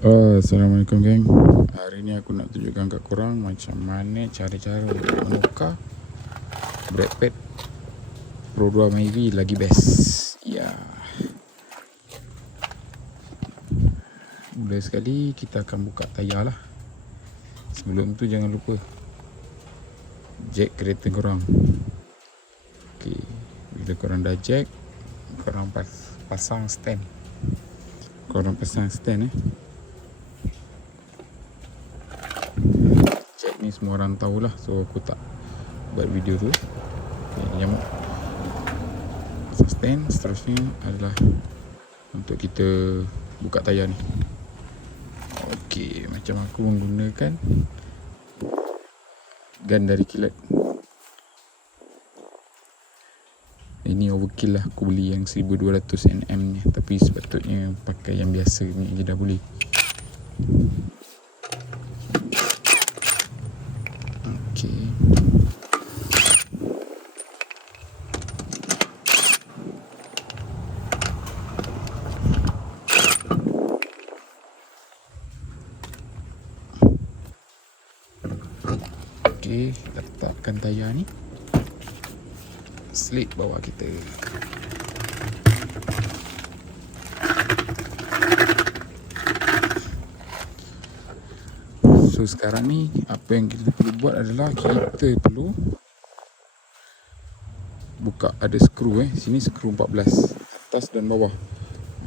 Uh, Assalamualaikum geng. Hari ni aku nak tunjukkan kat korang Macam mana cara-cara untuk menukar Pitt Pro 2 Maybe lagi best. Ya. Mula sekali kita akan buka tayar lah. Sebelum tu jangan lupa Jack kereta korang. Okay Bila korang dah jack Korang pas, pasang stand. Korang pasang stand eh Jack ni semua orang tahulah. So aku tak buat video tu. Okay, Yang Sustain Seterusnya adalah Untuk kita Buka tayar ni. Okey Macam aku menggunakan Gun dari kilat. Ini overkill lah. Aku beli yang 1200 nm ni. Tapi sepatutnya Pakai yang biasa ni je dah boleh Okey Letakkan tayar ni. Slit bawah kita. So sekarang ni apa yang kita perlu buat adalah kita perlu buka ada skru eh. Sini skru 14 atas dan bawah.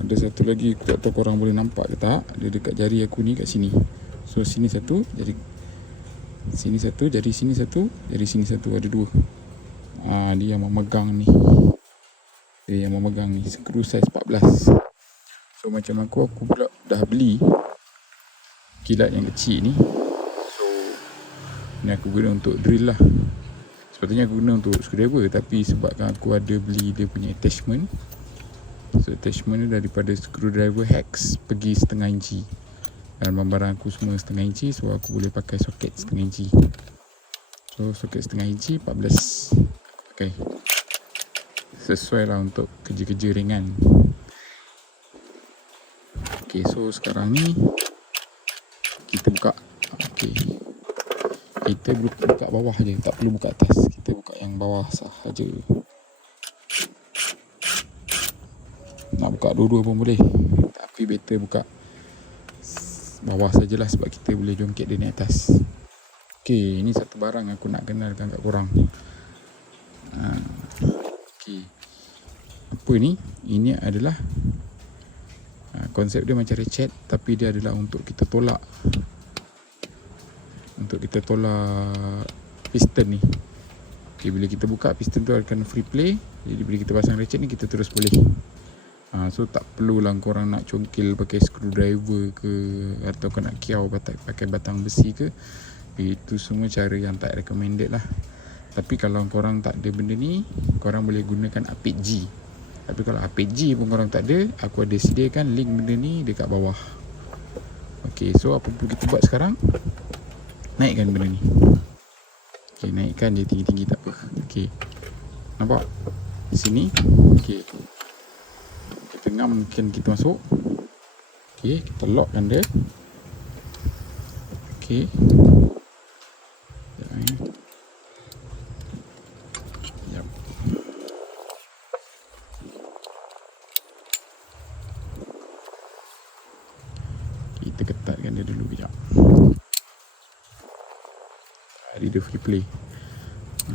Ada satu lagi tak tahu korang boleh nampak ke tak. Dia dekat jari aku ni kat sini. So sini satu jadi Sini satu, jari sini satu, jari sini satu ada dua. Ah dia yang memegang ni. Dia yang memegang ni skru saiz 14. So macam aku aku pula dah beli kilat yang kecil ni. So ni aku guna untuk drill lah. Sepatutnya aku guna untuk screwdriver tapi sebabkan aku ada beli dia punya attachment. So attachment ni daripada screwdriver hex pergi setengah inci dan barang aku semua setengah inci so aku boleh pakai soket setengah inci. So soket setengah inci 14 aku pakai sesuai lah untuk kerja-kerja ringan. Ok so sekarang ni kita buka ok kita buka bawah je tak perlu buka atas. Kita buka yang bawah sahaja nak buka dua-dua pun boleh. Tapi better buka bawah sajalah sebab kita boleh jongkit dia ni atas. Okey, ini satu barang aku nak kenalkan kat korang. Ha. Okey. Apa ni? Ini adalah ha, konsep dia macam ratchet tapi dia adalah untuk kita tolak untuk kita tolak piston ni. Okey, bila kita buka piston tu akan free play. Jadi bila kita pasang ratchet ni kita terus boleh Ha, so tak perlulah korang nak congkil pakai screwdriver ke atau nak kiau pakai, batang besi ke itu semua cara yang tak recommended lah. Tapi kalau korang tak ada benda ni korang boleh gunakan apit G. Tapi kalau apit G pun korang tak ada aku ada sediakan link benda ni dekat bawah. Ok so apa perlu kita buat sekarang? Naikkan benda ni. Ok naikkan dia tinggi-tinggi tak apa. Ok nampak? Sini. Ok tengah mungkin kita masuk. Ok kita lockkan dia. Ok Yep. kita ketatkan dia dulu kejap. Tadi dia free play. Ha,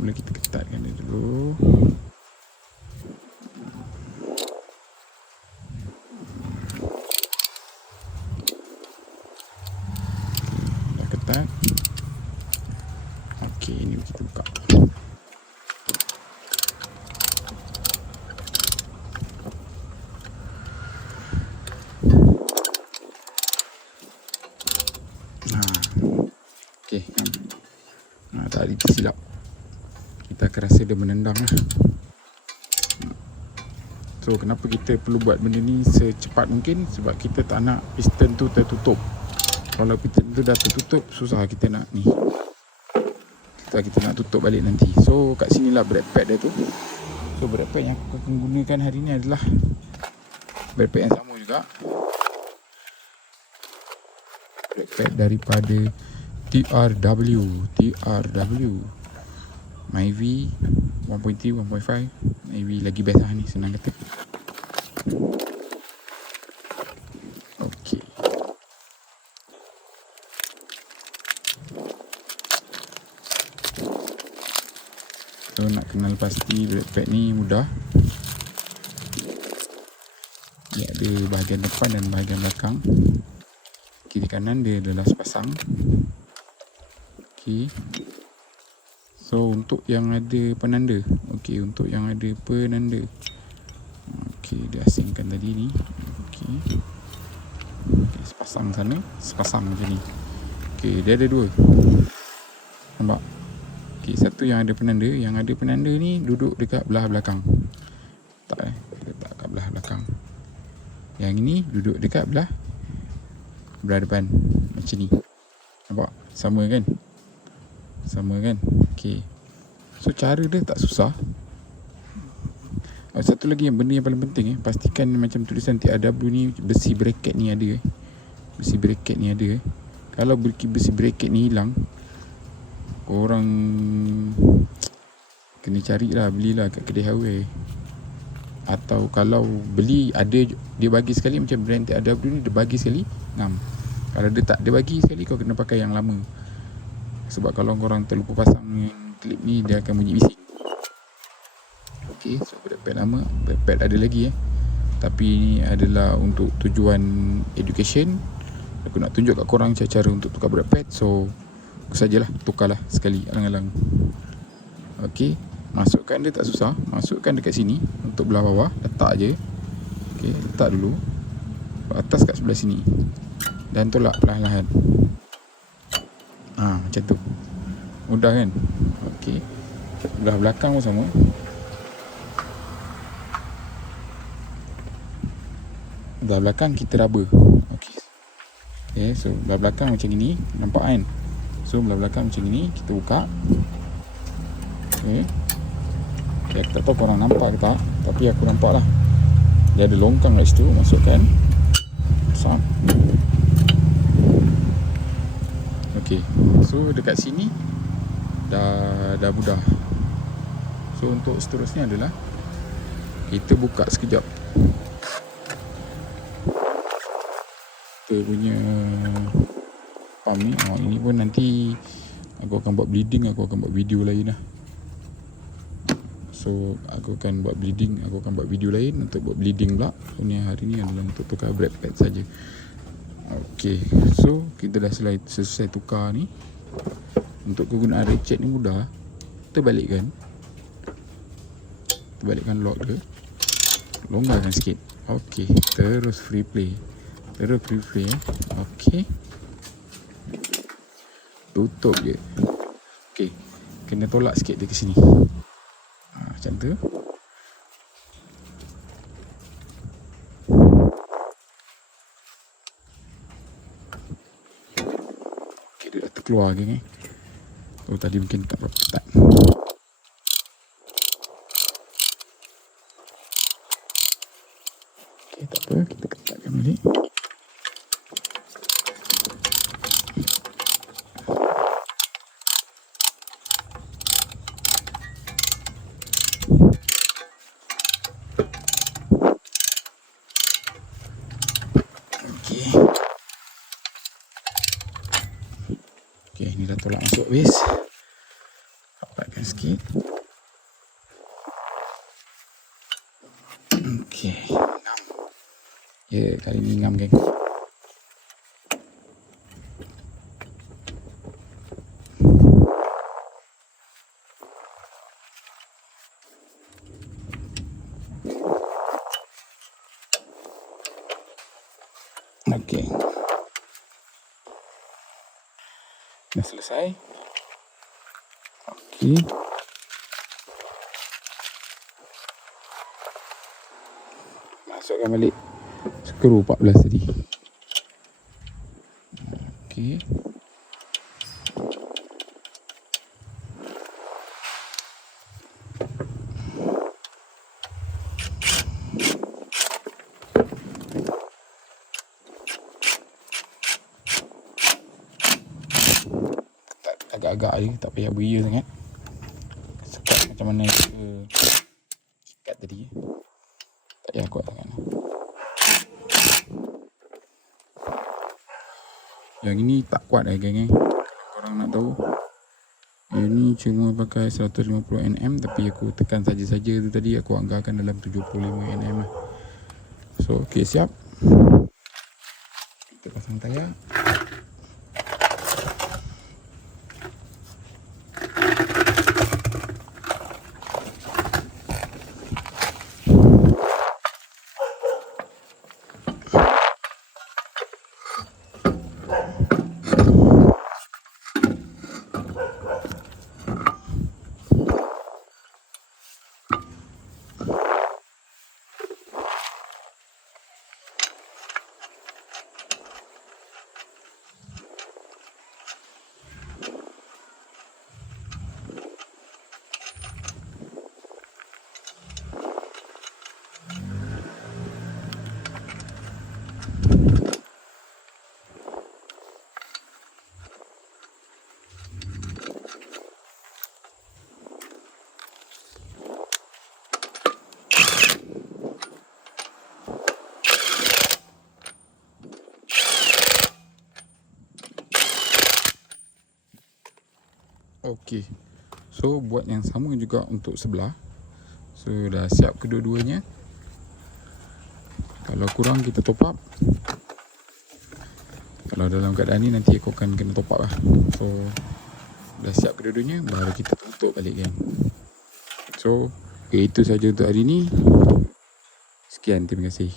mula kita ketatkan dia dulu dah ketat ok ini kita buka ha. Ok kan ha, tak ada tersilap kita akan rasa dia menendang lah. So kenapa kita perlu buat benda ni secepat mungkin? Sebab kita tak nak piston tu tertutup. Kalau piston tu dah tertutup Susah kita nak ni. Susah kita nak tutup balik nanti. So kat sini lah brake pad dia tu. So brake pad yang aku akan gunakan hari ni adalah Brake pad yang sama juga. Brake pad daripada TRW TRW Myvi 1.3 1.5 Myvi lagi best lah ni senang kata. Okey So nak kenal pasti brake pad ni mudah. Dia ada bahagian depan dan bahagian belakang. Kiri kanan dia adalah sepasang Okey. So untuk yang ada penanda. Okey untuk yang ada penanda. Okey dia asingkan tadi ni. Okey. Okay, Sepasang sana Sepasang macam ni. Okey dia ada dua. Nampak? Okey satu yang ada penanda. Yang ada penanda ni duduk dekat belah belakang. Tak eh? Letak kat belah belakang. Yang ini duduk dekat belah depan. Macam ni. Nampak? Sama kan Sama kan Okey So cara dia tak susah Oh, satu lagi yang benda yang paling penting eh pastikan macam tulisan TRW ni besi bracket ni ada eh. Besi bracket ni ada eh. Kalau besi bracket ni hilang korang kena carilah belilah kat kedai hardware. Atau kalau beli ada dia bagi sekali macam brand TRW ni dia bagi sekali ngam. Kalau dia tak dia bagi sekali kau kena pakai yang lama. Sebab kalau korang terlupa pasang klip ni dia akan bunyi bising. Okey, so brake pad lama, pad ada lagi eh. Tapi ni adalah untuk tujuan education. Aku nak tunjuk kat korang cara-cara untuk tukar brake pad. So, aku sajalah tukarlah sekali alang-alang. Okey, masukkan dia tak susah. Masukkan dekat sini untuk belah bawah, letak je. Okey, letak dulu. Atas kat sebelah sini. Dan tolak perlahan-lahan. Ha, macam tu. Mudah kan? Okey. Belah belakang pun sama. Belah belakang kita rubber Okey Okay, so belah belakang macam ni Nampak kan So belah belakang macam ni Kita buka Okay Okay, aku tak tahu korang nampak ke tak Tapi aku nampak lah Dia ada longkang kat situ Masukkan Sap Okay So dekat sini Dah Dah mudah. So untuk seterusnya adalah Kita buka sekejap. Kita punya pump ni oh, ini pun nanti aku akan buat bleeding aku akan buat video lain lah. So aku akan buat bleeding aku akan buat video lain untuk buat bleeding pula. So ni hari ni adalah untuk tukar brake pad saja. Ok so kita dah selesai, selesai tukar ni untuk kegunaan ratchet ni mudah terbalikkan terbalikkan lock dia longgarkan sikit ok terus free play Terus free free eh. Okey. Tutup je. Okey. Kena tolak sikit dia ke sini. Ha, macam tu. Terkeluar lagi ni. Oh, tadi mungkin tak berapa ketat. Okey, tak apa. Kita ketatkan balik. Okey. Okey, ni dah tolak masuk habis. Rapatkan sikit. Okey, ngam. Ya, kali ni ngam geng. Okey. Dah selesai. Okey. Masukkan balik skru 14 tadi. Okey. Agak-agak je tak payah beria sangat. Sekat macam mana kita ikat tadi. Tak payah kuat sangat yang ini tak kuat eh geng korang nak tahu? Yang ni cuma pakai 150 nm tapi aku tekan saja-saja tu tadi aku anggarkan dalam 75 nm lah. So ok siap. Kita pasang tayar Okey. So buat yang sama juga untuk sebelah. So dah siap kedua-duanya. Kalau kurang kita top up. Kalau dalam keadaan ni nanti aku akan kena top up lah. So dah siap kedua-duanya baru kita tutup balik kan. So itu saja untuk hari ni. Sekian terima kasih.